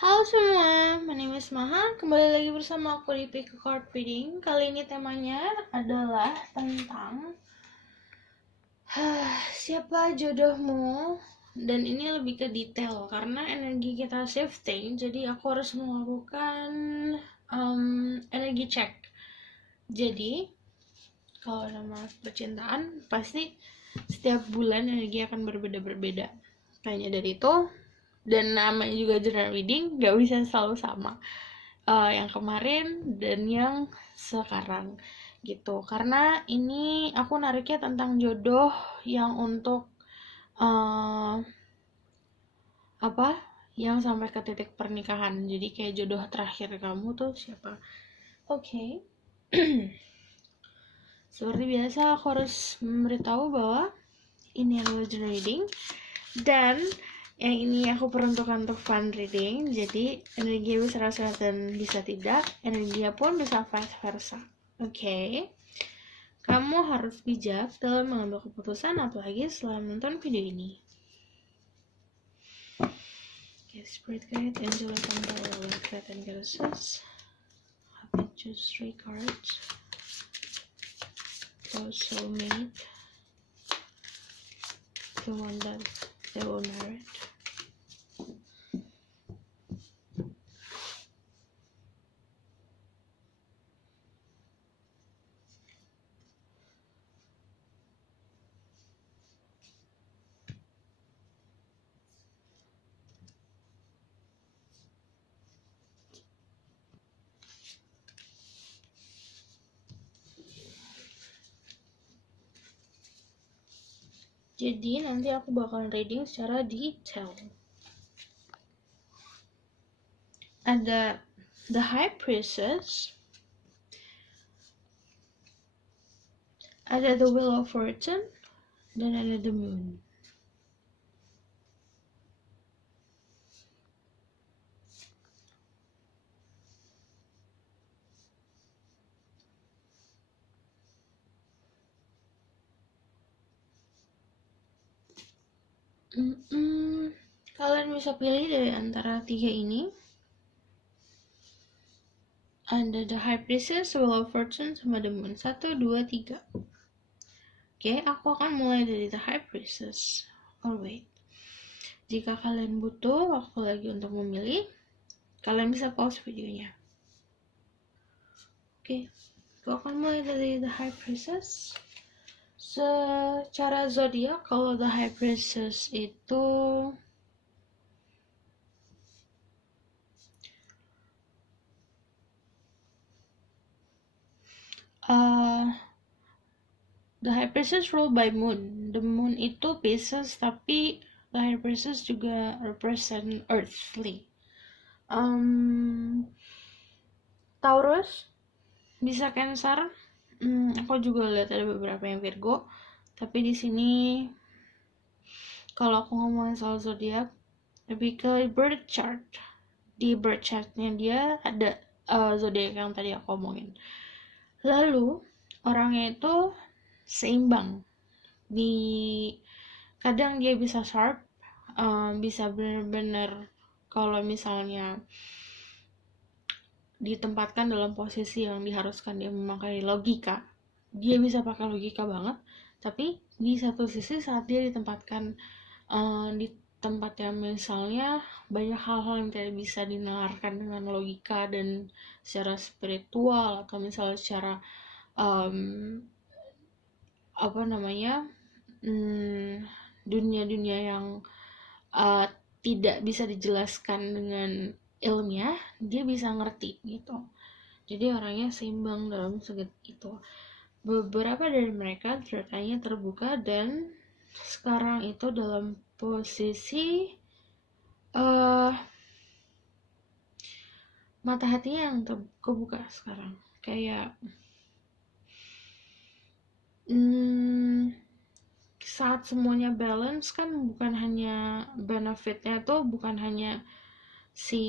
Halo semua, my name is Maha. Kembali lagi bersama aku di Pick a Card Reading. Kali ini temanya adalah tentang siapa jodohmu. Dan ini lebih ke detail karena energi kita shifting, jadi aku harus melakukan energi check. Jadi kalau sama percintaan pasti setiap bulan energi akan berbeda-berbeda. Tanya dari itu, dan namanya juga general reading gak bisa selalu sama yang kemarin dan yang sekarang gitu, karena ini aku nariknya tentang jodoh yang untuk apa yang sampai ke titik pernikahan, jadi kayak jodoh terakhir kamu tuh siapa. Oke. Seperti biasa aku harus memberitahu bahwa ini adalah general reading dan yang ini aku peruntukkan untuk fun reading, jadi energi bisa rasa dan bisa tidak, energinya pun bisa vice versa. Oke. Kamu harus bijak dalam mengambil keputusan, apalagi setelah menonton video ini. Okay, Spirit Guide, Angel Control, Love, Fate, and Goddesses. Happy choose 3 cards. Close soulmate. The one that they will marry. Jadi nanti aku bakal reading secara detail. Ada The High Priestess, ada The Wheel of Fortune, dan ada The Moon. Kalian bisa pilih dari antara 3 ini. Ada The High Priestess, Wheel of Fortune, sama The Moon. 1, 2, 3. Oke, aku akan mulai dari The High Priestess. Wait. Jika kalian butuh waktu lagi untuk memilih, kalian bisa pause videonya. Oke, aku akan mulai dari The High Priestess. Secara zodiak, kalau The High Priestess itu The High Priestess ruled by Moon. The Moon itu Pisces, tapi The High Priestess juga represent earthly. Taurus, bisa Cancer. Aku juga lihat ada beberapa yang Virgo, tapi di sini kalau aku ngomongin soal zodiak lebih ke birth chart. Di birth chartnya dia ada zodiak yang tadi aku omongin. Lalu orangnya itu seimbang. Kadang dia bisa sharp, bisa benar-benar kalau misalnya ditempatkan dalam posisi yang diharuskan dia memakai logika, dia bisa pakai logika banget. Tapi di satu sisi saat dia ditempatkan di tempat yang misalnya banyak hal-hal yang tidak bisa dinalarkan dengan logika dan secara spiritual, atau misalnya secara dunia-dunia yang tidak bisa dijelaskan dengan ilmiah, dia bisa ngerti gitu. Jadi orangnya seimbang dalam segi itu. Beberapa dari mereka ceritanya terbuka dan sekarang itu dalam posisi mata hatinya yang terbuka sekarang. Kayak saat semuanya balance kan, bukan hanya benefitnya tuh bukan hanya si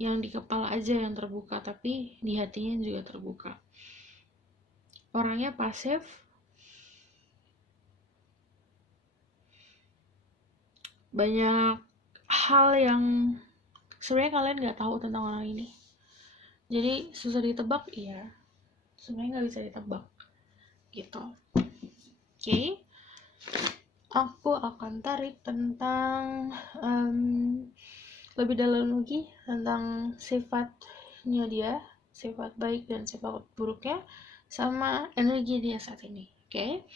yang di kepala aja yang terbuka, tapi di hatinya juga terbuka. Orangnya pasif, banyak hal yang sebenarnya kalian nggak tahu tentang orang ini, jadi susah ditebak. Iya, sebenarnya nggak bisa ditebak gitu. Oke, aku akan tarik tentang lebih dalam lagi tentang sifatnya dia, sifat baik dan sifat buruknya, sama energi dia saat ini. Oke,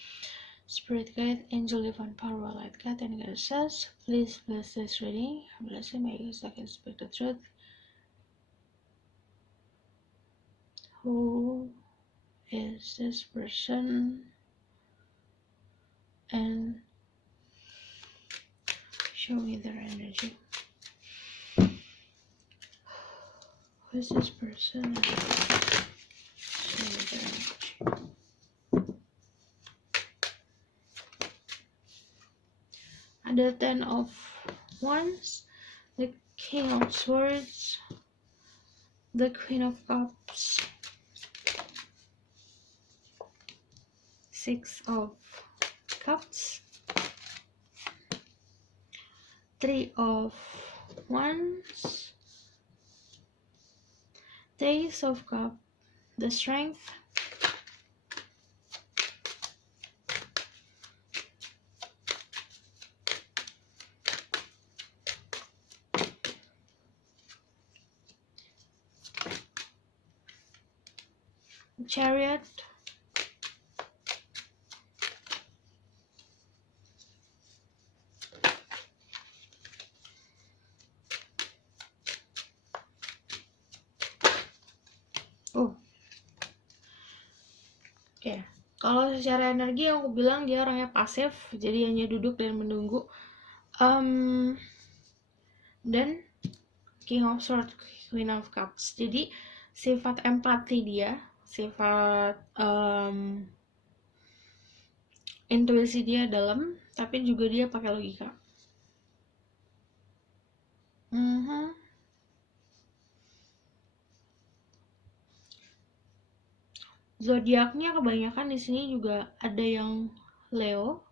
Spirit Guide, Angel, Divine Power, Light Guide, and God says, please bless this reading. Bless him, may I can speak the truth. Who is this person? And show me their energy. Who is this person? Show me their energy. Ada Ten of Wands, the King of Swords, the Queen of Cups, Six of Cups, Three of Wands, the Ace of Cups, the Strength, Chariot, kalau secara energi yang aku bilang dia orangnya pasif, jadi hanya duduk dan menunggu. Dan King of Swords, Queen of Cups, jadi sifat empati dia, sifat intuisi dia dalam, tapi juga dia pakai logika. Zodiaknya kebanyakan di sini juga ada yang Leo,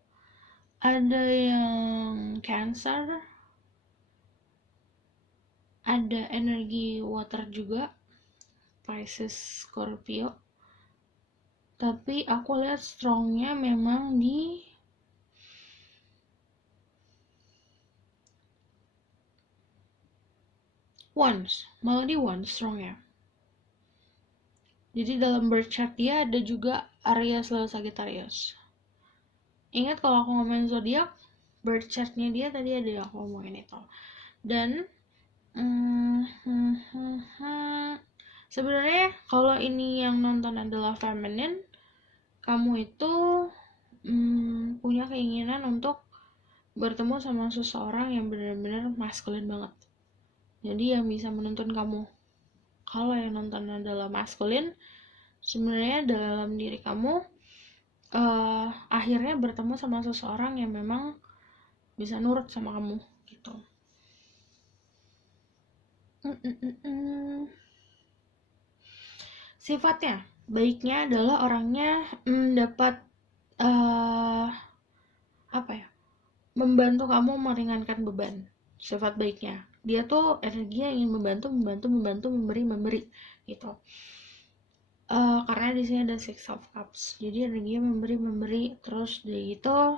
ada yang Cancer, ada energi water juga, Pisces, Scorpio. Tapi aku lihat strongnya memang di Wands, malah di Wands strongnya. Jadi dalam birth chart dia ada juga Aries, Leo, Sagittarius. Ingat kalau aku ngomongin zodiak, birth chartnya dia tadi ada yang aku ngomongin itu. Dan sebenarnya kalau ini yang nonton adalah feminine, kamu itu punya keinginan untuk bertemu sama seseorang yang benar-benar maskulin banget. Jadi yang bisa menuntun kamu. Kalau yang nonton adalah maskulin, sebenarnya dalam diri kamu akhirnya bertemu sama seseorang yang memang bisa nurut sama kamu gitu. Sifatnya baiknya adalah orangnya dapat membantu kamu meringankan beban. Sifat baiknya dia tuh energinya ingin membantu, memberi gitu. Karena di sini ada Six of Cups, jadi energinya memberi, terus dia gitu.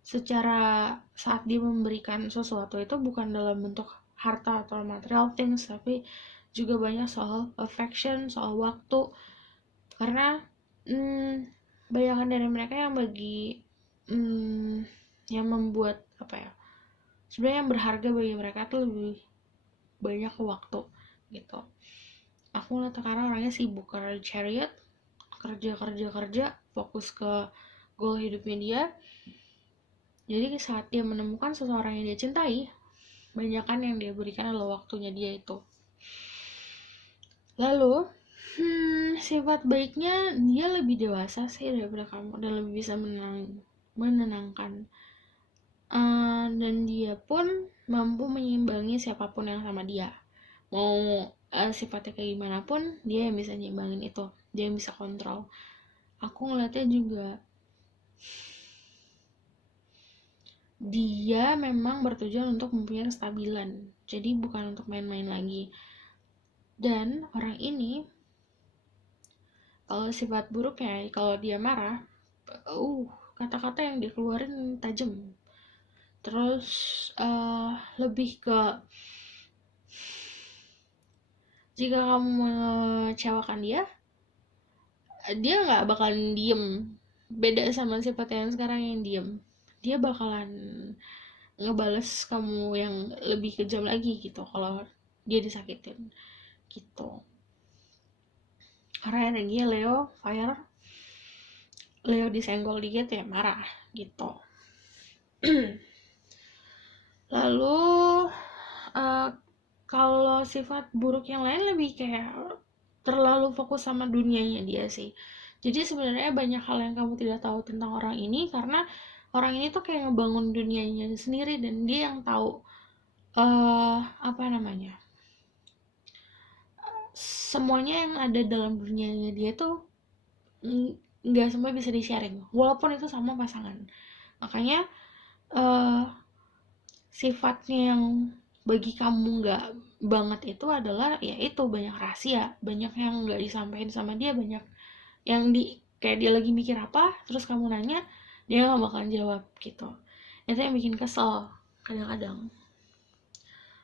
Secara saat dia memberikan sesuatu itu bukan dalam bentuk harta atau material things, tapi juga banyak soal affection, soal waktu. Karena banyak dari mereka yang yang membuat sebenarnya yang berharga bagi mereka tuh lebih banyak waktu gitu. Aku ngeliat sekarang orangnya sibuk karena Chariot, kerja, fokus ke goal hidupnya dia. Jadi saat dia menemukan seseorang yang dia cintai, banyakan yang dia berikan adalah waktunya dia itu. Lalu sifat baiknya dia lebih dewasa sih daripada kamu dan lebih bisa menenangkan. Dan dia pun mampu menyeimbangi siapapun yang sama dia. Mau sifatnya kayak gimana pun, dia yang bisa nyimbangin itu, dia yang bisa kontrol. Aku ngeliatnya juga dia memang bertujuan untuk mempunyai kestabilan, jadi bukan untuk main-main lagi. Dan orang ini kalau sifat buruknya, kalau dia marah, kata-kata yang dikeluarin tajam. Terus lebih ke jika kamu mengecewakan dia nggak bakalan diem. Beda sama sifat yang sekarang yang diem, dia bakalan ngebales kamu yang lebih kejam lagi gitu kalau dia disakitin gitu. Karena energinya Leo fire, Leo disenggol dikit ya marah gitu. Lalu kalau sifat buruk yang lain lebih kayak terlalu fokus sama dunianya dia sih. Jadi sebenarnya banyak hal yang kamu tidak tahu tentang orang ini karena orang ini tuh kayak ngebangun dunianya sendiri dan dia yang tahu apa namanya, semuanya yang ada dalam dunianya dia tuh nggak semua bisa di-sharing walaupun itu sama pasangan. Makanya sifatnya yang bagi kamu nggak banget itu adalah ya itu banyak rahasia, banyak yang nggak disampaikan sama dia, banyak yang kayak dia lagi mikir apa terus kamu nanya dia nggak bakalan jawab gitu. Itu yang bikin kesel kadang-kadang.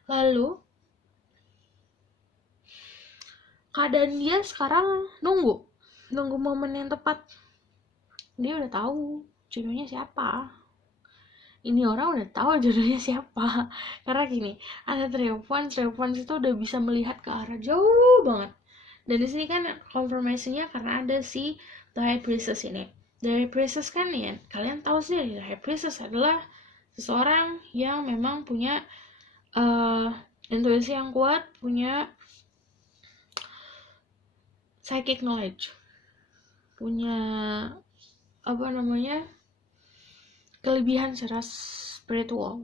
Lalu keadaan dia sekarang nunggu momen yang tepat. Dia udah tahu jodohnya siapa, ini orang udah tahu jodohnya siapa. Karena gini, ada Trevon itu udah bisa melihat ke arah jauh banget. Dan di sini kan confirmation-nya karena ada si The High Priestess ini. The High Priestess kan ya, kalian tahu sih The High Priestess adalah seseorang yang memang punya intuisi yang kuat, punya psychic knowledge, punya apa namanya, kelebihan secara spiritual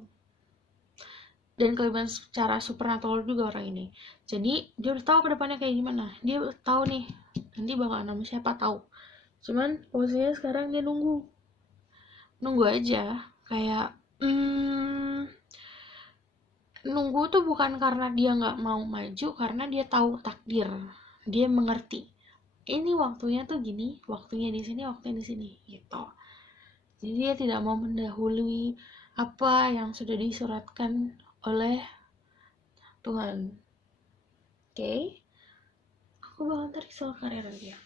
dan kelebihan secara supernatural juga orang ini. Jadi dia udah tahu kedepannya kayak gimana, dia tahu nih nanti bakal nama siapa, tahu. Cuman posisinya sekarang dia nunggu aja, kayak nunggu tuh bukan karena dia nggak mau maju, karena dia tahu takdir, dia mengerti ini waktunya tuh gini, waktunya di sini, waktunya di sini gitu. Jadi dia tidak mau mendahului apa yang sudah disuratkan oleh Tuhan. Oke, aku bakal tarik soal karir dia.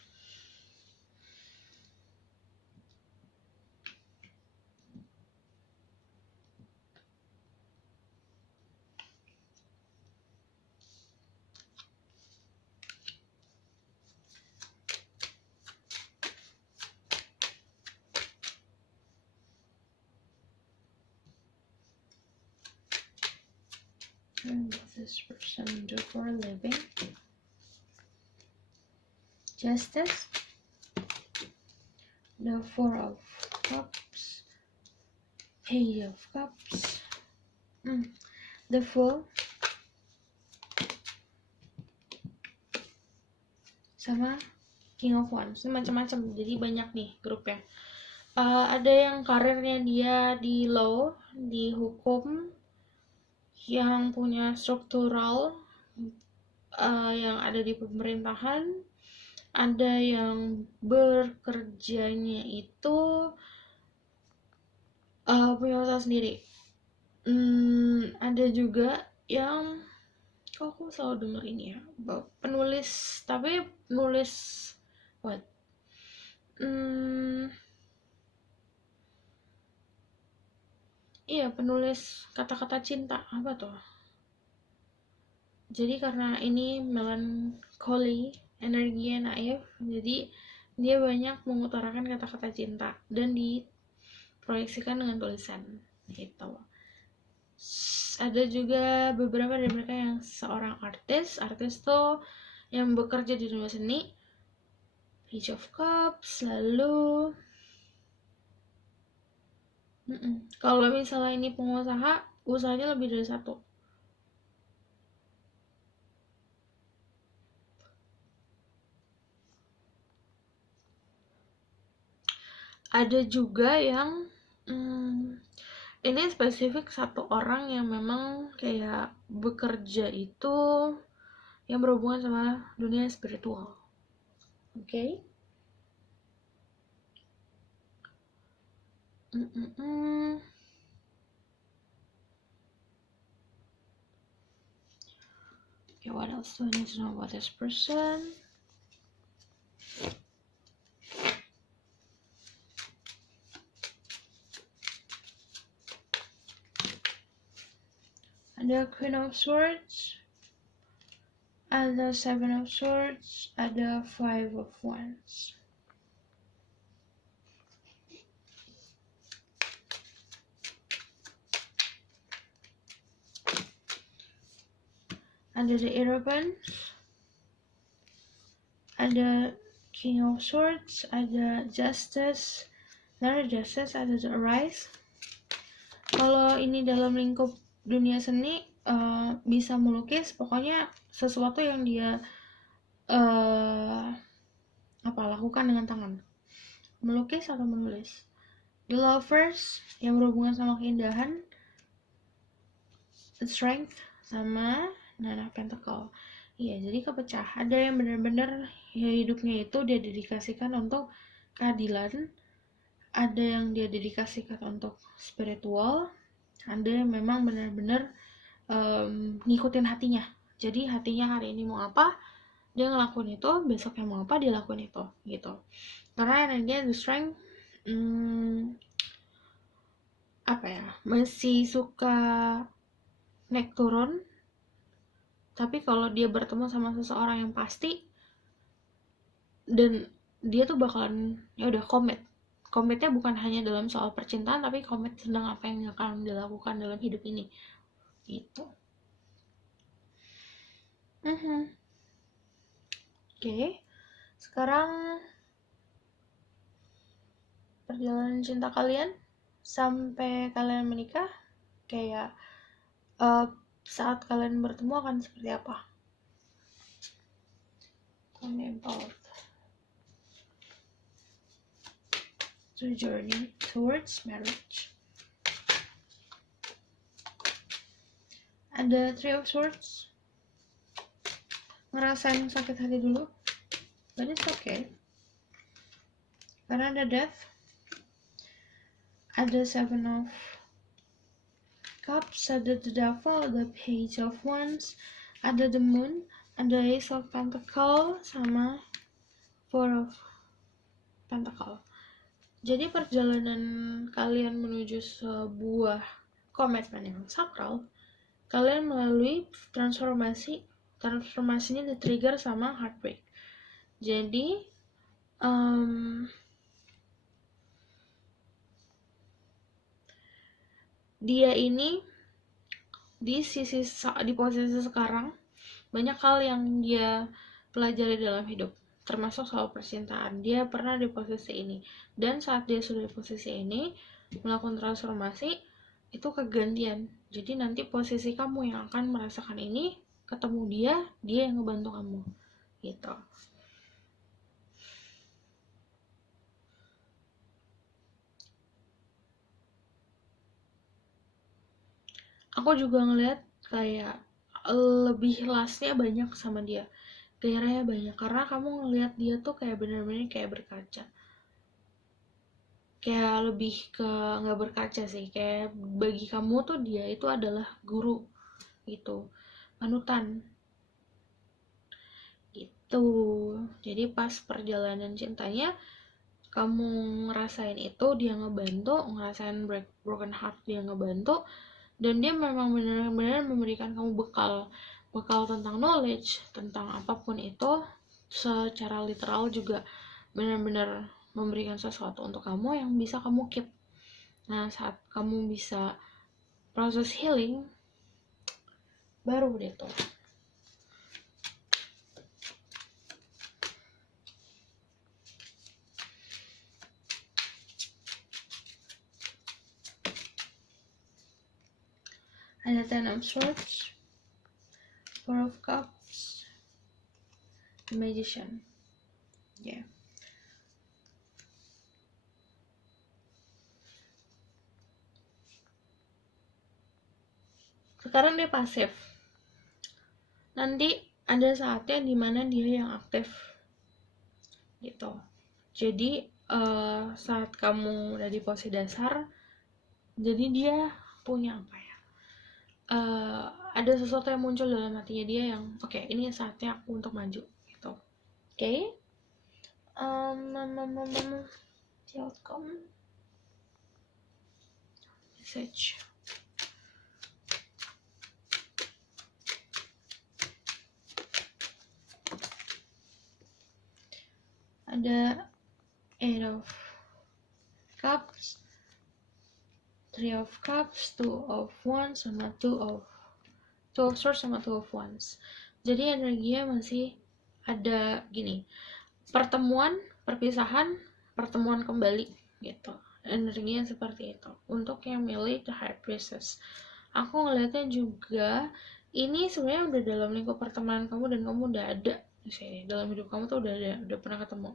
And what this person do for a living? Justice, the Four of Cups, Page of Cups, the Fool, sama King of Wands. Macam-macam, jadi banyak nih grupnya. Ada yang karirnya dia di law, di hukum, yang punya struktural, yang ada di pemerintahan, ada yang bekerjanya itu punya usaha sendiri. Ada juga yang aku selalu denger ini ya, penulis, tapi nulis what? Iya, penulis kata-kata cinta, apa tuh? Jadi karena ini melancholy, energinya naif, jadi dia banyak mengutarakan kata-kata cinta dan diproyeksikan dengan tulisan gitu. Ada juga beberapa dari mereka yang seorang artis tuh yang bekerja di dunia seni, Page of Cups. Lalu kalau misalnya ini pengusaha, usahanya lebih dari satu. Ada juga yang ini spesifik satu orang yang memang kayak bekerja itu yang berhubungan sama dunia spiritual. Oke. Okay, what else do I need to know about this person? Ada Queen of Swords, ada Seven of Swords, ada Five of Wands. Ada the Eight of Wands, ada King of Swords, ada Justice, ada Justice, ada the Arise. Kalau ini dalam lingkup dunia seni, bisa melukis, pokoknya sesuatu yang dia lakukan dengan tangan, melukis atau menulis. The Lovers yang berhubungan sama keindahan, Strength, sama Nine of Pentacles. Iya, jadi kepecah. Ada yang benar-benar hidupnya itu dia dedikasikan untuk keadilan, ada yang dia dedikasikan untuk spiritual, ada yang memang benar-benar ngikutin hatinya. Jadi hatinya hari ini mau apa, dia ngelakuin itu, besoknya mau apa, dia lakuin itu, gitu. Karena energi the strength masih suka naik turun, tapi kalau dia bertemu sama seseorang yang pasti dan dia tuh bakalan ya udah komitnya bukan hanya dalam soal percintaan, tapi komit tentang apa yang akan dilakukan dalam hidup ini, gitu. Oke. Sekarang perjalanan cinta kalian sampai kalian menikah, kayak saat kalian bertemu akan seperti apa? Tell me about the journey towards marriage. Ada Three of Swords, ngerasain sakit hati dulu, but it's okay. Karena ada Death, ada Seven of Cups, ada the Devil, ada Page of Wands, ada the Moon, ada Ace of Pentacles, sama Four of Pentacles. Jadi perjalanan kalian menuju sebuah komitmen yang sakral, kalian melalui transformasinya di-trigger sama heartbreak. Jadi dia ini di posisi sekarang banyak hal yang dia pelajari dalam hidup, termasuk soal percintaan. Dia pernah di posisi ini, dan saat dia sudah di posisi ini melakukan transformasi, itu kegantian. Jadi nanti posisi kamu yang akan merasakan ini ketemu dia yang ngebantu kamu, gitu. Aku juga ngeliat kayak lebih lasnya banyak sama dia, gairahnya banyak, karena kamu ngeliat dia tuh kayak bener-bener kayak berkaca, kayak lebih ke nggak berkaca sih, kayak bagi kamu tuh dia itu adalah guru gitu, panutan gitu. Jadi pas perjalanan cintanya kamu ngerasain itu, dia ngebantu, ngerasain broken heart, dia ngebantu, dan dia memang benar-benar memberikan kamu bekal tentang knowledge, tentang apapun itu, secara literal juga benar-benar memberikan sesuatu untuk kamu yang bisa kamu keep. Nah, saat kamu bisa proses healing, baru deh tuh ada Ten of Swords, Four of Cups, the Magician. Yeah. sekarang dia pasif, nanti ada saatnya dimana dia yang aktif gitu. Jadi saat kamu udah di posisi dasar, jadi dia punya apa ya, ada sesuatu yang muncul dalam hatinya dia yang oke, ini saatnya aku untuk maju gitu. Oke. The outcome message. Ada 8 of Cups, 3 of Cups, 2 of Wands, sama 2 of Swords sama 2 of Wands. Jadi energinya masih ada gini, pertemuan, perpisahan, pertemuan kembali gitu. Energinya seperti itu. Untuk yang milih The High Priestess, aku ngeliatnya juga ini sebenarnya udah dalam lingkup pertemanan kamu dan kamu udah ada di sini. Dalam hidup kamu tuh udah pernah ketemu.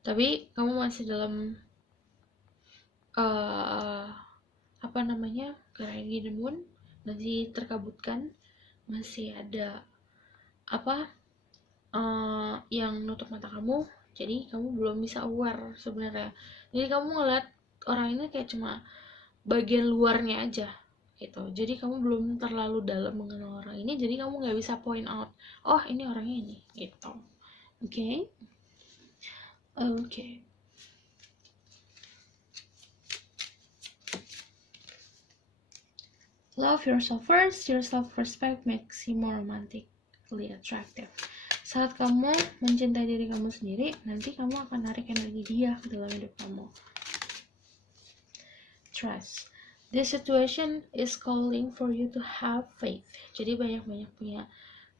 Tapi kamu masih dalam apa namanya, Currently the Moon, masih terkabutkan, masih ada apa yang nutup mata kamu, jadi kamu belum bisa aware sebenarnya. Jadi kamu ngeliat orang ini kayak cuma bagian luarnya aja gitu, jadi kamu belum terlalu dalam mengenal orang ini, jadi kamu nggak bisa point out, oh ini orangnya ini gitu. Oke. Love yourself first. Your self-respect makes you more romantically attractive. Saat kamu mencintai diri kamu sendiri, nanti kamu akan narik energi dia ke dalam hidup kamu. Trust. This situation is calling for you to have faith. Jadi banyak-banyak punya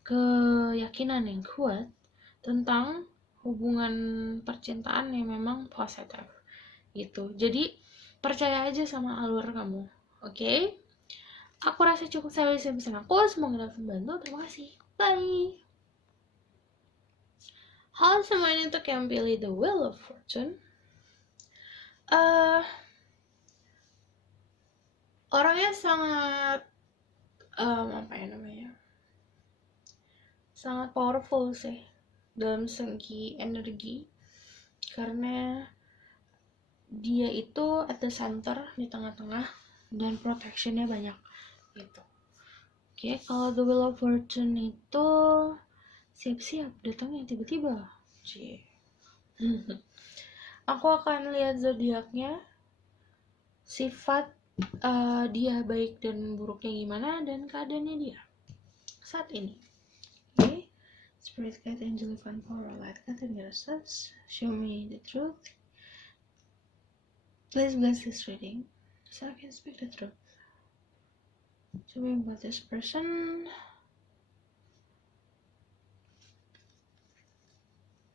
keyakinan yang kuat tentang hubungan percintaan yang memang positif gitu. Jadi percaya aja sama alur kamu. Oke? Aku rasa cukup sampai sini pesan aku. Semoga dapat membantu. Terima kasih. Bye. Halo semuanya, untuk yang pilih The Wheel of Fortune, orangnya sangat apa ya namanya, sangat powerful sih dalam segi energi, karena dia itu at the center, di tengah-tengah, dan protectionnya banyak gitu. Oke, kalau The Wheel of Fortune itu siap-siap datangnya tiba-tiba. Aku akan lihat zodiaknya, sifat dia baik dan buruknya gimana, dan keadaannya dia saat ini. Okay. Spirit guide, angel, divine power, light guide, and miracles, show me the truth. Please bless this reading so I can speak the truth. Show me about this person.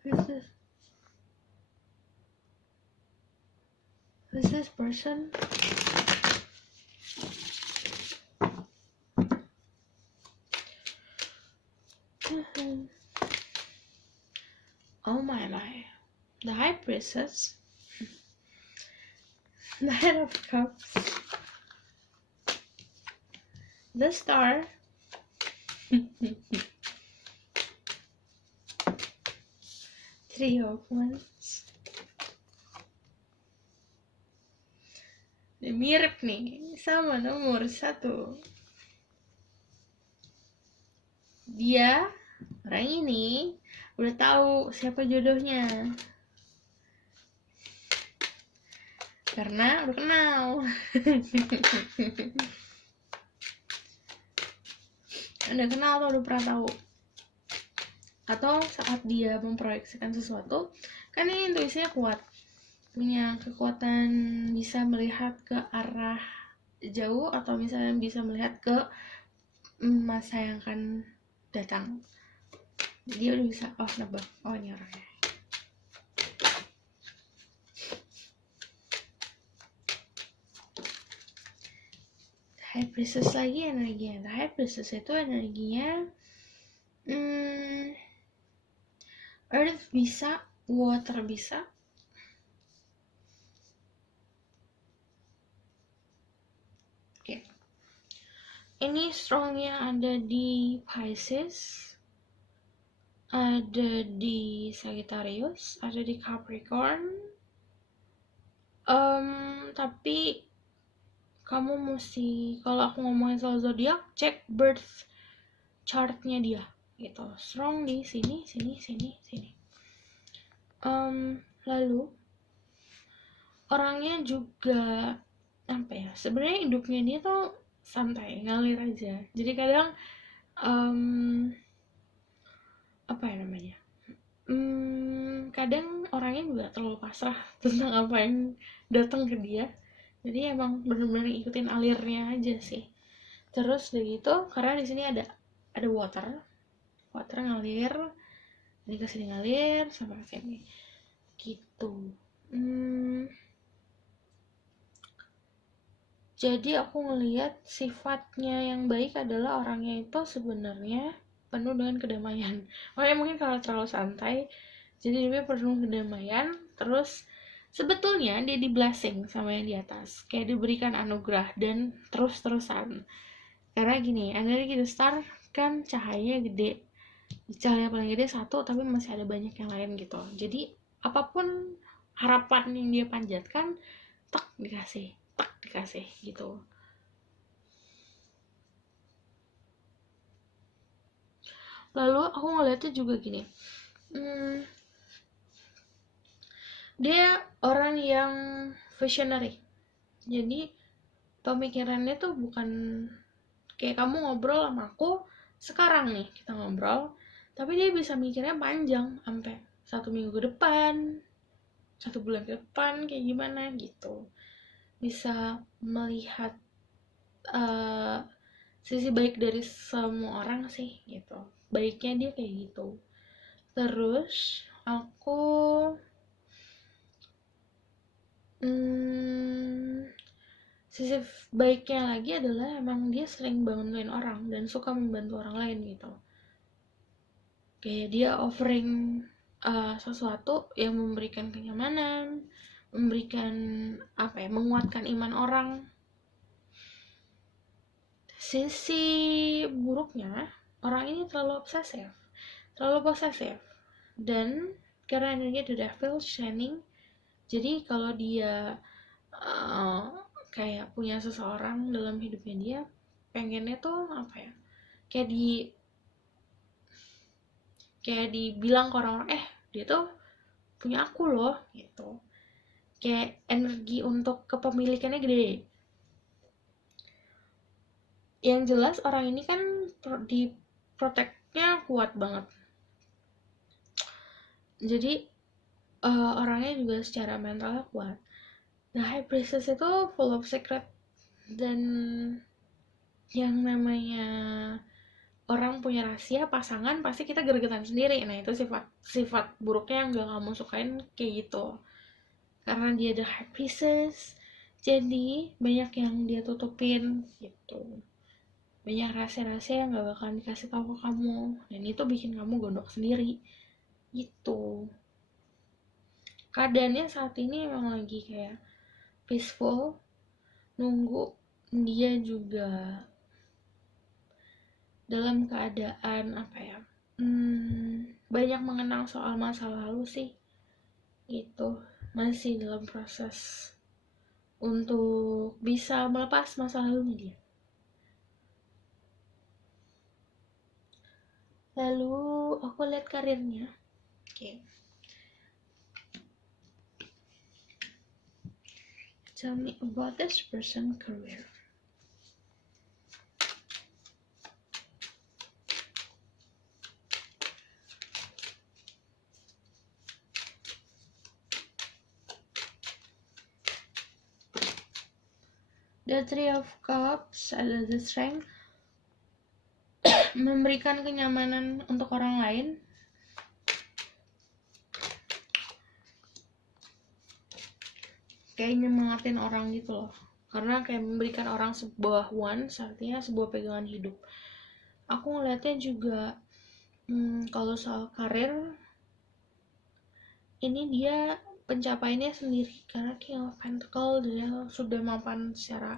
Who's this person? Oh my, the High Priestess, the Head of Cups, the Star, Three of Wands. Ini mirip nih sama nomor 1. Dia, orang ini udah tahu siapa jodohnya karena udah kenal. Udah kenal atau udah pernah tahu, atau saat dia memproyeksikan sesuatu, kan ini intuisinya kuat, punya kekuatan, bisa melihat ke arah jauh, atau misalnya bisa melihat ke masa yang akan datang. Dia udah bisa nebak, oh ini orangnya. High Priestess lagi energinya. The High Priestess itu energinya Earth bisa, Water bisa, ini strongnya ada di Pisces, ada di Sagittarius, ada di Capricorn. Tapi kamu mesti, kalau aku ngomongin soal zodiak, cek birth chartnya dia gitu. Strong di sini. Lalu orangnya juga apa ya, sebenarnya hidupnya dia tuh santai, ngalir aja. Jadi kadang apa ya namanya, kadang orangnya juga terlalu pasrah tentang apa yang datang ke dia. Jadi emang bener-bener ikutin alirnya aja sih. Terus dari itu, karena di sini ada water ngalir, ini kesini ngalir sampai kesini gitu. Jadi aku ngelihat sifatnya yang baik adalah orangnya itu sebenarnya penuh dengan kedamaian. Makanya mungkin kalau terlalu santai, jadi dia penuh kedamaian. Terus sebetulnya dia di blessing sama yang di atas, kayak diberikan anugerah dan terus-terusan. Karena gini, energi The Star kan cahayanya gede, cahaya paling gede satu, tapi masih ada banyak yang lain gitu. Jadi apapun harapan yang dia panjatkan, tak dikasih gitu. Lalu aku ngeliatnya juga gini, dia orang yang visionary. Jadi pemikirannya tuh bukan kayak kamu ngobrol sama aku sekarang nih, kita ngobrol, tapi dia bisa mikirnya panjang sampai 1 minggu ke depan, 1 bulan ke depan, kayak gimana gitu. Bisa melihat sisi baik dari semua orang sih gitu. Baiknya dia kayak gitu. Terus aku sisi baiknya lagi adalah emang dia sering bantuin orang dan suka membantu orang lain gitu. Kayak dia offering sesuatu yang memberikan kenyamanan, memberikan apa ya, menguatkan iman orang. Sisi buruknya, orang ini terlalu posesif, dan karena energinya the devil shining, jadi kalau dia kayak punya seseorang dalam hidupnya dia, pengennya tuh apa ya, kayak dibilang ke orang-orang, dia tuh punya aku loh gitu. Kayak energi untuk kepemilikannya gede. Yang jelas orang ini kan di protect-nya kuat banget. Jadi orangnya juga secara mentalnya kuat. Nah, High Priestess itu full of secret, dan yang namanya orang punya rahasia pasangan pasti kita gregetan sendiri. Nah, itu sifat buruknya yang gak kamu sukain kayak gitu. Karena dia ada High Priestess, jadi banyak yang dia tutupin gitu. Banyak rahasia-rahasia yang gak bakalan dikasih tahu ke kamu, dan itu bikin kamu gondok sendiri gitu. Keadaannya saat ini emang lagi kayak peaceful, nunggu dia juga dalam keadaan apa ya, banyak mengenang soal masa lalu sih gitu. Masih dalam proses untuk bisa melepas masa lalunya dia. Lalu aku lihat karirnya. Oke. Tell me about this person's career. The Three of Cups, ada the Strength, memberikan kenyamanan untuk orang lain. Kayak nyemangatin orang gitu loh. Karena kayak memberikan orang sebuah artinya sebuah pegangan hidup. Aku ngeliatnya juga kalau soal karir, ini dia pencapaiannya sendiri, karena King of Pentacles dia sudah mapan secara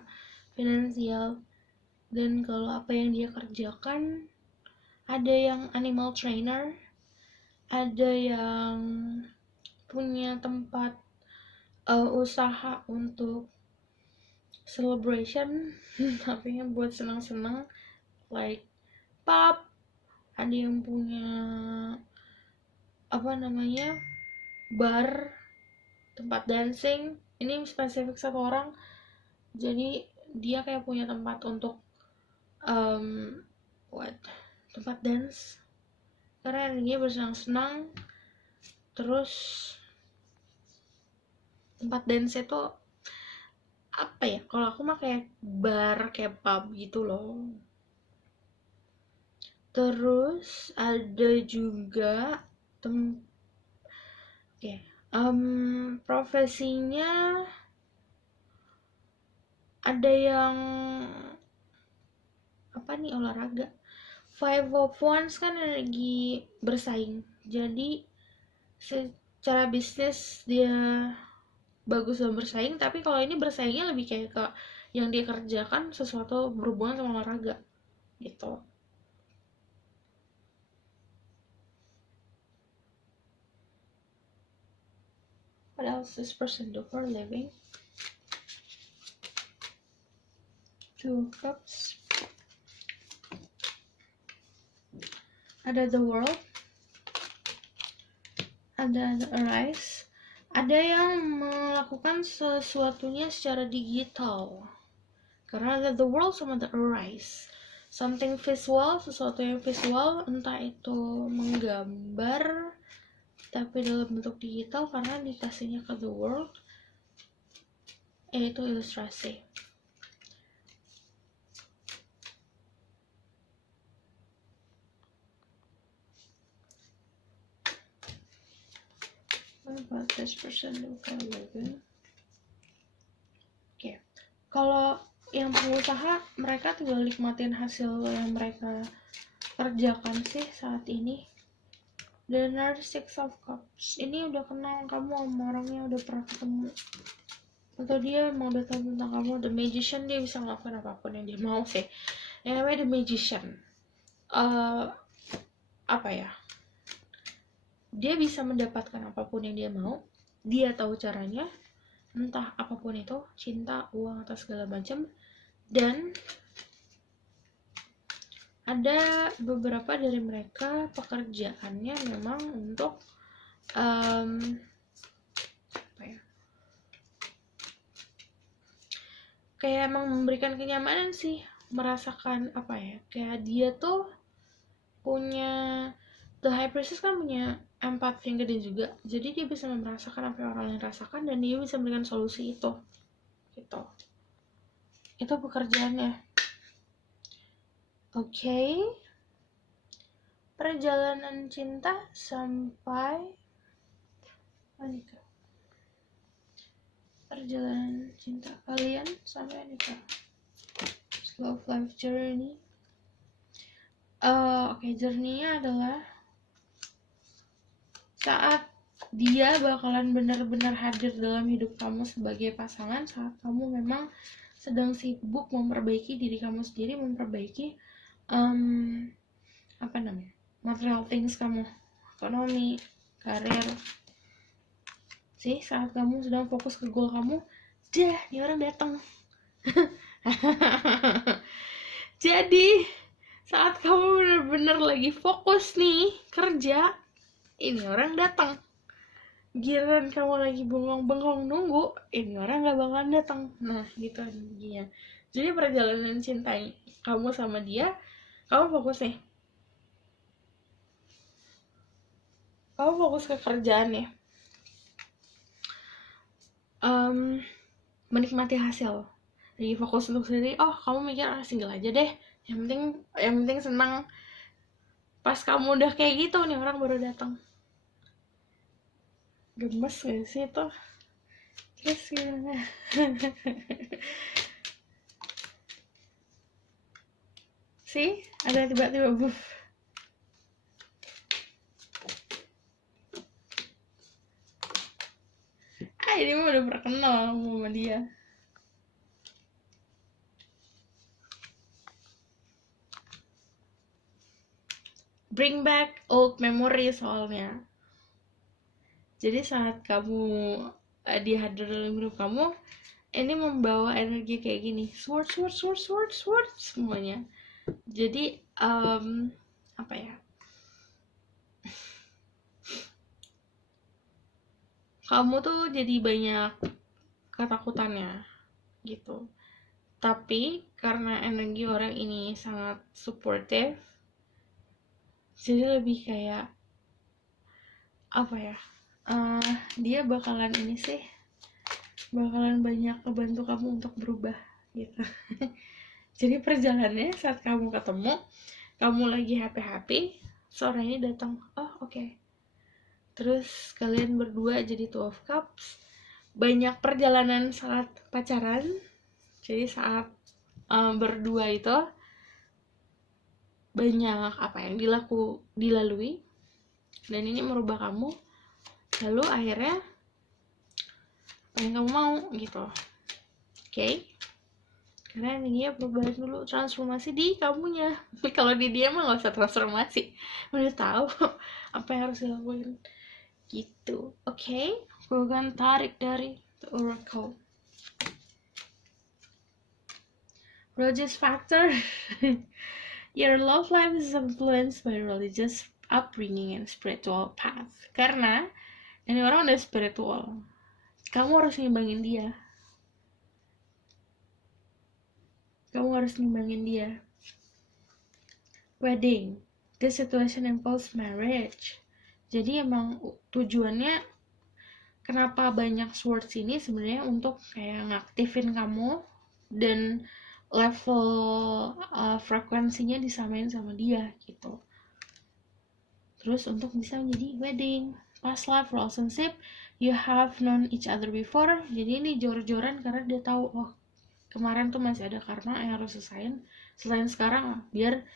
finansial. Dan kalau apa yang dia kerjakan, ada yang animal trainer, ada yang punya tempat usaha untuk celebration tapi buat senang-senang, like pub, ada yang punya apa namanya bar, tempat dancing. Ini spesifik satu orang, jadi dia kayak punya tempat untuk um, what tempat dance karena dia bersenang-senang. Terus tempat dance itu apa ya, kalau aku mah kayak bar, kayak pub gitu loh. Terus ada juga profesinya, ada yang apa nih, olahraga. Five of Wands kan lagi bersaing, jadi secara bisnis dia bagus dalam bersaing, tapi kalau ini bersaingnya lebih kayak ke yang dia kerjakan sesuatu berhubungan sama olahraga gitu. What else this person do for a living? Two cups. Ada the world, ada the arise. Ada yang melakukan sesuatunya secara digital, karena ada the world sama the arise. Something visual, sesuatu yang visual, entah itu menggambar tapi dalam bentuk digital karena dikasihnya ke the world, yaitu ilustrasi. What about this person look for a living? Oke, kalau yang pengusaha, mereka tinggal nikmatin hasil yang mereka kerjakan sih saat ini. The Six of Cups ini udah kenal kamu sama orangnya, udah pernah ketemu, atau dia mau udah tahu tentang kamu. The Magician, dia bisa ngelakuin apapun yang dia mau sih. Yang namanya The Magician, apa ya, dia bisa mendapatkan apapun yang dia mau, dia tahu caranya, entah apapun itu, cinta, uang, atau segala macam. Dan ada beberapa dari mereka pekerjaannya memang untuk apa ya, kayak emang memberikan kenyamanan sih, merasakan apa ya, kayak dia tuh punya, the high priestess kan punya empati yang gede juga, jadi dia bisa merasakan apa yang orang lain rasakan dan dia bisa memberikan solusi itu gitu. Itu pekerjaannya. Oke. Perjalanan cinta sampai menikah. Perjalanan cinta kalian sampai nikah. Love life journey. Oke, journey-nya adalah saat dia bakalan benar-benar hadir dalam hidup kamu sebagai pasangan, saat kamu memang sedang sibuk memperbaiki diri kamu sendiri, memperbaiki apa namanya, material things kamu, ekonomi, karir. Sih, saat kamu sedang fokus ke goal kamu, dah, ini orang datang. Jadi saat kamu bener-bener lagi fokus nih kerja, ini orang datang. Giliran kamu lagi bengong-bengong nunggu, ini orang gak bakalan datang. Nah gitu intinya. Jadi perjalanan cinta kamu sama dia, kamu fokus nih, kamu fokus ke kerjaan nih, menikmati hasil, lagi fokus untuk sendiri. Oh, kamu mikir single aja deh, yang penting senang. Pas kamu udah kayak gitu nih, orang baru datang. Gemes gak sih itu? Terus gimana? Sih, ada tiba-tiba buff. Ini mah udah terkenal sama dia. bring back old memory soalnya. Jadi saat kamu dia hadir dalam hidup kamu, ini membawa energi kayak gini, sword semuanya. Jadi apa ya, kamu tuh jadi banyak ketakutannya gitu. Tapi karena energi orang ini sangat supportive, jadi lebih kayak apa ya, dia bakalan banyak ngebantu kamu untuk berubah gitu. Jadi perjalanannya saat kamu ketemu, kamu lagi happy, seorang ini datang, oh oke. Terus kalian berdua jadi Two of Cups. Banyak perjalanan saat pacaran. Jadi saat berdua itu banyak apa yang dilalui, dan ini merubah kamu. Lalu akhirnya apa yang kamu mau gitu, oke? Karena dia perubahan dulu, transformasi di kamunya. Kalau di dia mah nggak usah transformasi, udah tahu apa yang harus dilakuin gitu, oke? Gue akan tarik dari The Oracle. Religious factor. Your love life is influenced by religious upbringing and spiritual path. Karena ini orang udah spiritual, kamu harus ngimbangin dia. Wedding. This situation involves marriage. Jadi emang tujuannya kenapa banyak swords ini sebenarnya untuk kayak ngaktifin kamu dan level frekuensinya disamain sama dia gitu. Terus untuk bisa menjadi wedding. Past life relationship, you have known each other before. Jadi ini jor-joran karena dia tahu, oh kemarin tuh masih ada karma yang harus selesain sekarang biar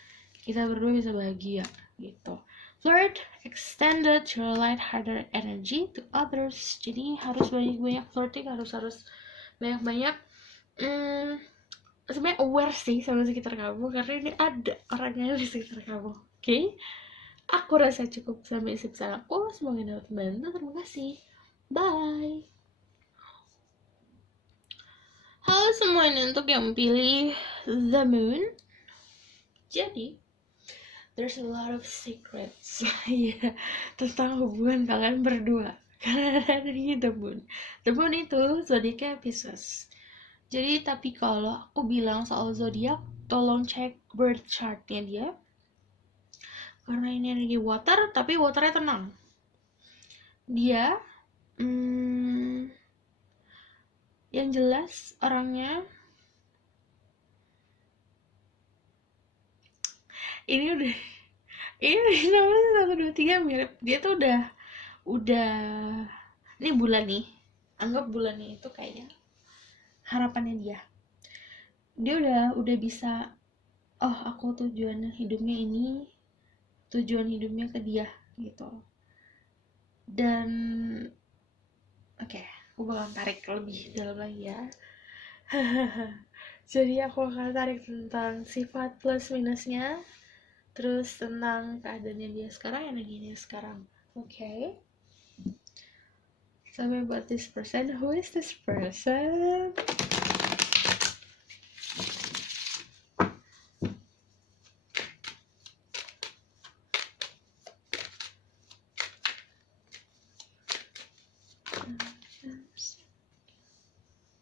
kita berdua bisa bahagia gitu. Flirt, extended your light-hearted energy to others. Jadi harus banyak-banyak flirting, harus banyak-banyak sebenarnya aware sih sama sekitar kamu, karena ini ada orangnya di sekitar kamu, oke? Aku rasa cukup sampai episode aku, semoga dapat membantu. Terima kasih, bye. Halo semuanya, untuk yang pilih The Moon, jadi there's a lot of secrets ya tentang hubungan kalian berdua karena ada di The Moon. The Moon itu zodiaknya Pisces. Jadi tapi kalau aku bilang soal zodiak, tolong cek birth chartnya dia, karena ini energi water, tapi waternya tenang. Dia yang jelas orangnya ini namanya 1, 2, 3 mirip. Dia tuh udah ini bulan nih, anggap bulan nih itu kayaknya harapannya dia udah bisa, oh aku tujuan hidupnya ke dia gitu. Dan oke, aku bakal tarik lebih dalam lagi ya. Jadi aku akan tarik tentang sifat plus minusnya, terus tentang keadaannya dia sekarang, energinya sekarang. Okay. Tell me about this person. Who is this person?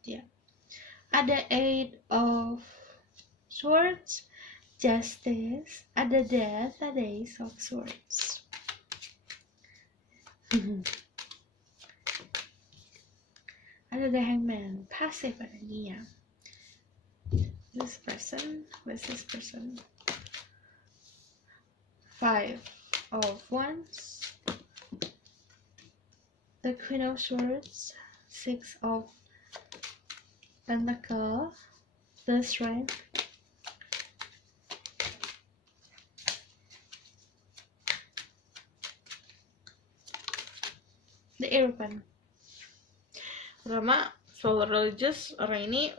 Yeah. Ada 8 of Swords, Justice, ada Death, ada Ace of Swords. Ada The Hangman, passive energinya. This person, what's this person? 5 of Wands, the Queen of Swords, 6 of Pentacle, the Strength, the Aeropan. Pertama, soal religious, orang ini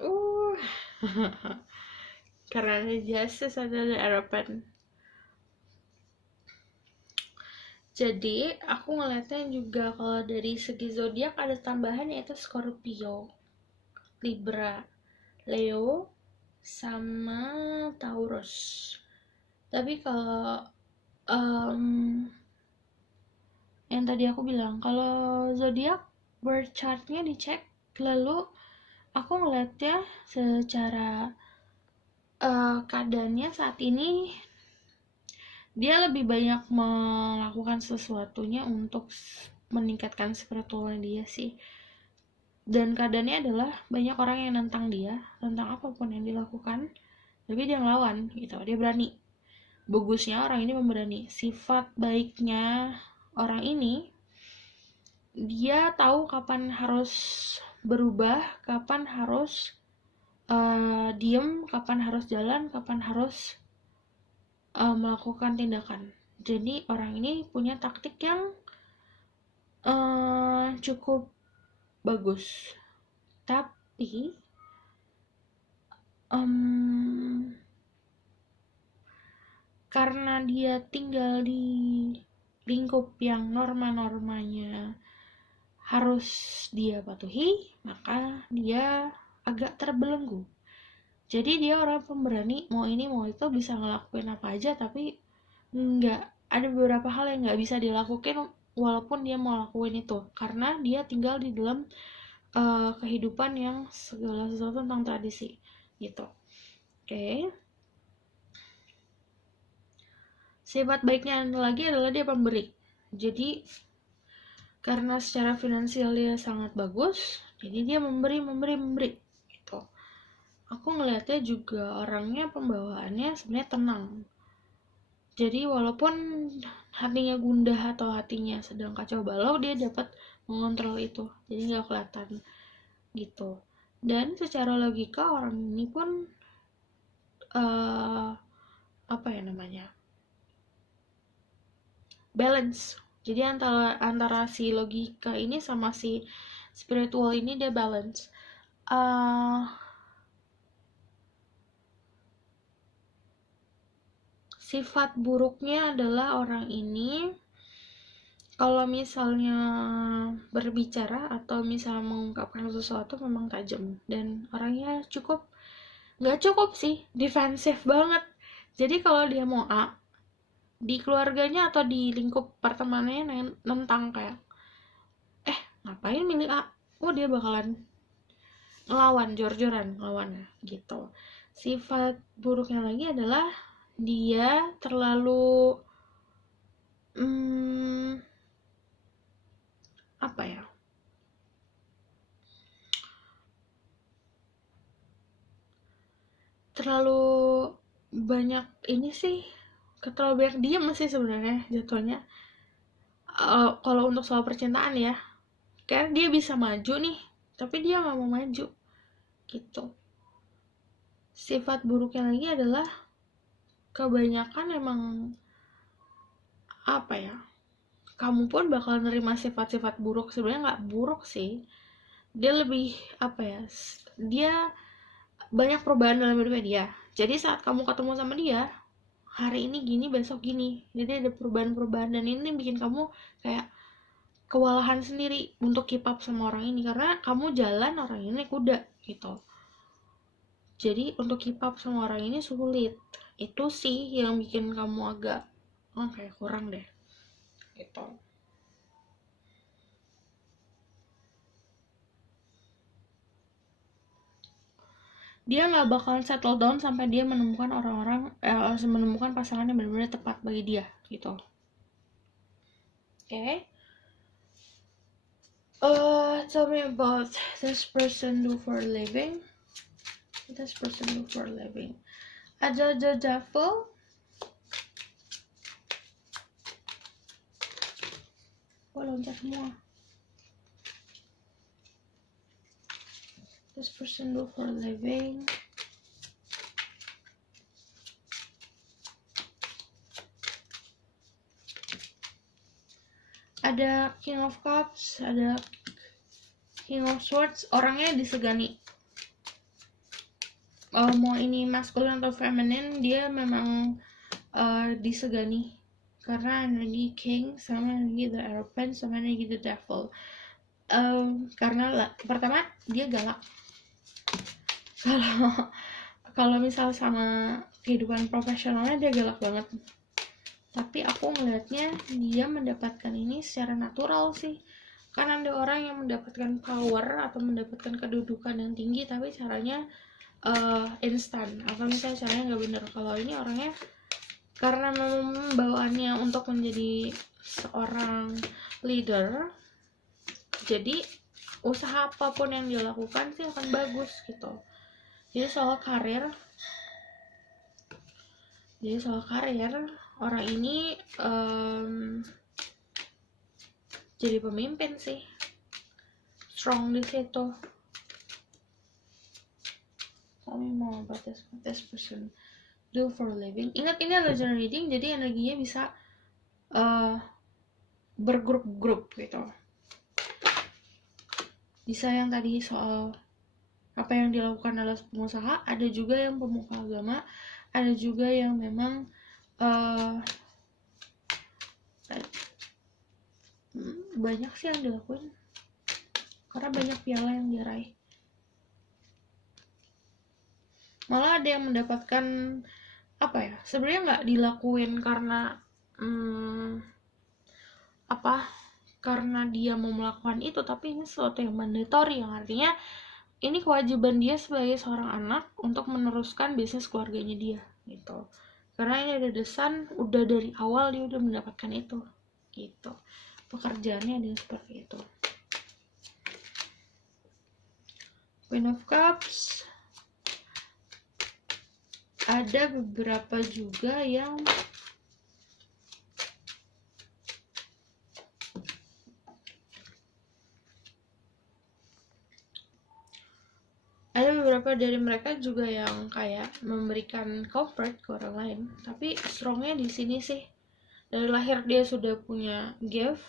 karena ada Justice, ada the Aeropan. Jadi aku ngeliatnya juga kalau dari segi zodiak ada tambahan yaitu Scorpio, Libra, Leo, sama Taurus. Tapi kalau yang tadi aku bilang, kalau zodiak birth chartnya dicek, lalu aku ngeliatnya secara keadaannya saat ini dia lebih banyak melakukan sesuatunya untuk meningkatkan spiritualnya dia sih. Dan keadaannya adalah banyak orang yang nentang dia tentang apapun yang dilakukan, tapi dia ngelawan gitu, dia berani. Bagusnya orang ini memberani. Sifat baiknya orang ini, dia tahu kapan harus berubah, kapan harus diem, kapan harus jalan, kapan harus melakukan tindakan. Jadi orang ini punya taktik yang cukup bagus. Tapi karena dia tinggal di lingkup yang norma-normanya harus dia patuhi, maka dia agak terbelenggu. Jadi dia orang pemberani, mau ini mau itu bisa ngelakuin apa aja, tapi nggak ada beberapa hal yang nggak bisa dilakukan walaupun dia mau lakuin itu, karena dia tinggal di dalam kehidupan yang segala sesuatu tentang tradisi gitu. Oke. Sifat baiknya lagi adalah dia pemberi. Jadi karena secara finansial dia sangat bagus, jadi dia memberi gitu. Aku ngelihatnya juga orangnya pembawaannya sebenarnya tenang. Jadi walaupun hatinya gundah atau hatinya sedang kacau balau, dia dapat mengontrol itu. Jadi nggak kelihatan gitu. Dan secara logika orang ini pun balance. Jadi antara si logika ini sama si spiritual ini dia balance. Sifat buruknya adalah orang ini kalau misalnya berbicara atau misalnya mengungkapkan sesuatu memang tajam, dan orangnya nggak cukup sih, defensif banget. Jadi kalau dia mau A, di keluarganya atau di lingkup pertemanannya nentang kayak ngapain milih A, dia bakalan ngelawan, jor-joran ngelawannya gitu. Sifat buruknya lagi adalah dia terlalu terlalu banyak ini sih, terlalu banyak diem sih sebenarnya jatuhnya. Kalau untuk soal percintaan ya, karena dia bisa maju nih, tapi dia nggak mau maju gitu. Sifat buruknya lagi adalah kebanyakan emang kamu pun bakal nerima sifat-sifat buruk. Sebenarnya nggak buruk sih, dia lebih dia banyak perubahan dalam hidupnya dia. Jadi saat kamu ketemu sama dia, hari ini gini, besok gini, jadi ada perubahan-perubahan, dan ini bikin kamu kayak kewalahan sendiri untuk keep up sama orang ini, karena kamu jalan, orang ini kuda gitu. Jadi untuk keep up sama orang ini sulit. Itu sih yang bikin kamu agak kayak kurang deh gitu. Dia nggak bakalan settle down sampai dia menemukan menemukan pasangan yang benar-benar tepat bagi dia gitu. Okay. Tell me about this person do for a living. This person do for a living. Ada the devil. Loncat semua. This person do for a living. Ada King of Cups, ada King of Swords. Orangnya disegani. Mau ini maskulin atau feminin, dia memang disegani karena energi king sama energi the aeroplane sama energi the devil. Karena pertama dia galak. Kalau misal sama kehidupan profesionalnya dia galak banget, tapi aku ngelihatnya dia mendapatkan ini secara natural sih. Karena ada orang yang mendapatkan power atau mendapatkan kedudukan yang tinggi tapi caranya instan atau misalnya caranya nggak bener. Kalau ini orangnya karena memang bawaannya untuk menjadi seorang leader, jadi usaha apapun yang dia lakukan sih akan bagus gitu. Jadi soal karir orang ini jadi pemimpin sih, strong di situ. Tell me more about this person do for a living. Ingat ini adalah general reading, jadi energinya bisa bergrup-grup gitu. Bisa yang tadi soal apa yang dilakukan adalah pengusaha, ada juga yang pemuka agama, ada juga yang memang banyak sih yang dilakuin karena banyak piala yang diraih. Malah ada yang mendapatkan apa ya, sebenarnya nggak dilakuin karena karena dia mau melakukan itu, tapi ini sesuatu yang mandatory, yang artinya ini kewajiban dia sebagai seorang anak untuk meneruskan bisnis keluarganya dia gitu. Karena ini ada desain, udah dari awal dia udah mendapatkan itu gitu. Pekerjaannya ada seperti itu. Queen of Cups. Ada beberapa juga yang dari mereka juga yang kayak memberikan comfort ke orang lain, tapi strongnya di sini sih dari lahir dia sudah punya gift.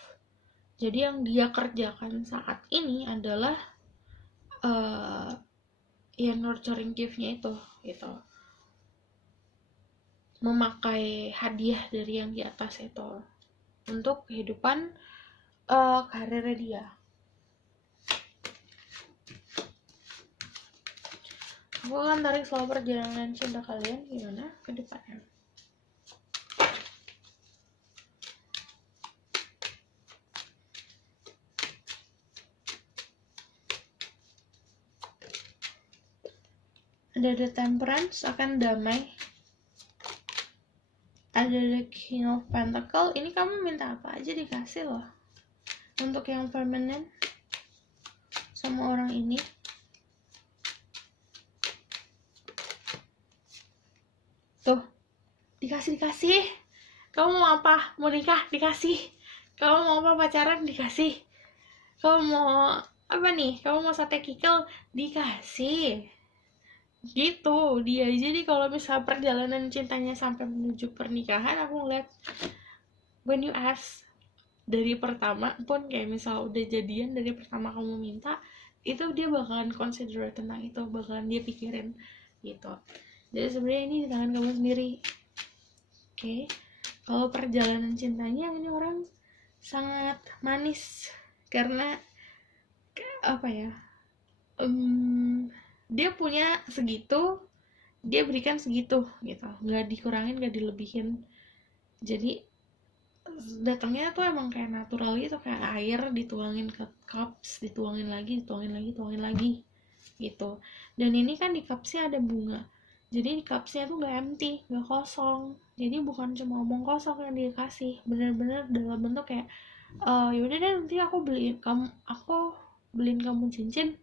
Jadi yang dia kerjakan saat ini adalah ya nurturing giftnya itu gitu, memakai hadiah dari yang di atas itu untuk kehidupan karirnya dia. Aku akan tarik soal perjalanan cinta kalian gimana ke depannya. Ada The Temperance, akan damai. Ada The King of Pentacle, ini kamu minta apa aja dikasih loh. Untuk yang permanent sama orang ini. Tuh, dikasih. Kamu mau apa? Mau nikah? Dikasih. Kamu mau apa? Pacaran? Dikasih. Kamu mau apa nih? Kamu mau sate kikel? Dikasih. Gitu dia. Jadi kalau misal perjalanan cintanya sampai menuju pernikahan, aku ngeliat when you ask dari pertama pun, kayak misal udah jadian, dari pertama kamu minta itu dia bakalan consider tentang itu, bakalan dia pikirin gitu. Jadi sebenarnya ini di tangan kamu sendiri. Oke. Kalau perjalanan cintanya ini orang sangat manis karena apa ya? Dia punya segitu, dia berikan segitu gitu, nggak dikurangin, nggak dilebihin. Jadi datangnya tuh emang kayak natural gitu, kayak air dituangin ke cups, dituangin lagi gitu. Dan ini kan di cupsnya ada bunga, jadi di cupsnya tuh nggak empty, nggak kosong. Jadi bukan cuma omong kosong yang dikasih, bener-bener dalam bentuk kayak yaudah deh nanti aku beliin kamu cincin.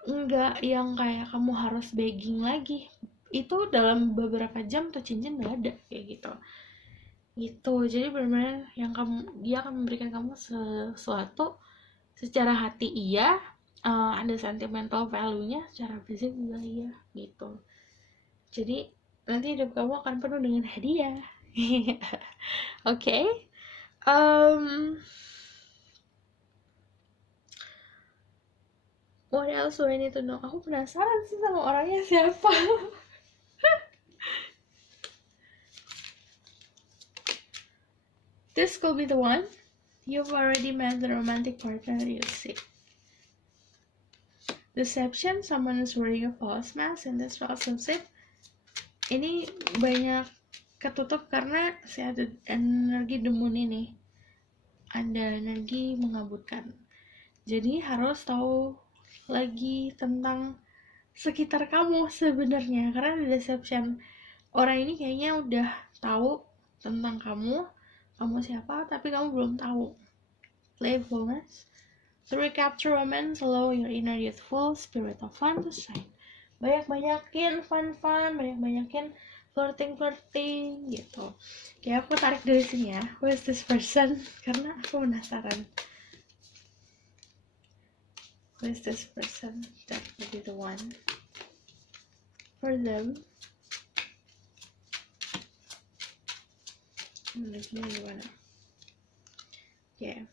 Enggak yang kayak kamu harus begging lagi, itu dalam beberapa jam tuh cincin udah ada kayak gitu. Jadi benar-benar yang dia akan memberikan kamu sesuatu secara hati, iya, ada sentimental value-nya, secara fisik juga iya gitu. Jadi nanti hidup kamu akan penuh dengan hadiah. Oke. What else do I need to know? Aku penasaran sih sama orangnya siapa. This could be the one. You've already met the romantic partner you seek. Deception, someone is wearing a false mask in this relationship. Ini banyak ketutup karena saya ada energi The Moon ini. Ada energi mengabutkan. Jadi harus tahu lagi tentang sekitar kamu sebenarnya, karena ada deception. Orang ini kayaknya udah tahu tentang kamu siapa, tapi kamu belum tahu. Playfulness. To recapture romance, allow your inner youthful spirit of fun to shine. Banyak-banyakin fun, banyak-banyakin flirting gitu. Kayak aku tarik dari sini ya, who is this person? Karena aku penasaran. Who is this person? That would be the one for them. Menurutnya gimana? Okay.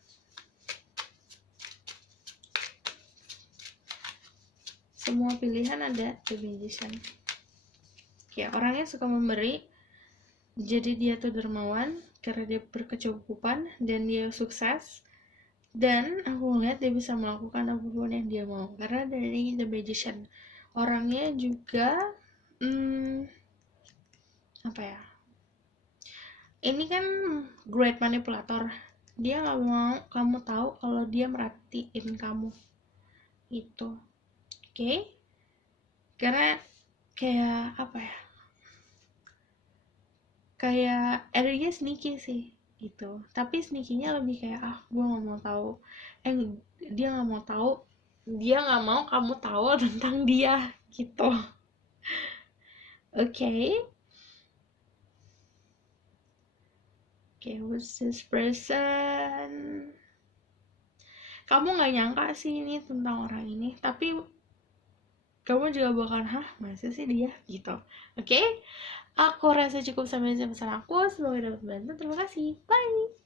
Semua pilihan ada The Magician. Kayak orangnya suka memberi, jadi dia tuh dermawan karena dia berkecukupan dan dia sukses, dan aku ngeliat dia bisa melakukan apapun yang dia mau karena dari The Magician. Orangnya juga apa ya, ini kan great manipulator. Dia nggak mau kamu tahu kalau dia merhatiin kamu itu. Oke? Karena kayak apa ya, kayak energinya sneaky sih gitu, tapi sneaky-nya lebih kayak gue nggak mau tahu, dia nggak mau tahu, dia nggak mau kamu tahu tentang dia gitu. Okay, who's this person? Kamu nggak nyangka sih ini tentang orang ini, tapi kamu juga bakal masa sih dia gitu. Oke? Aku rasa cukup sampai pesan aku. Semoga dapat bantu. Terima kasih. Bye.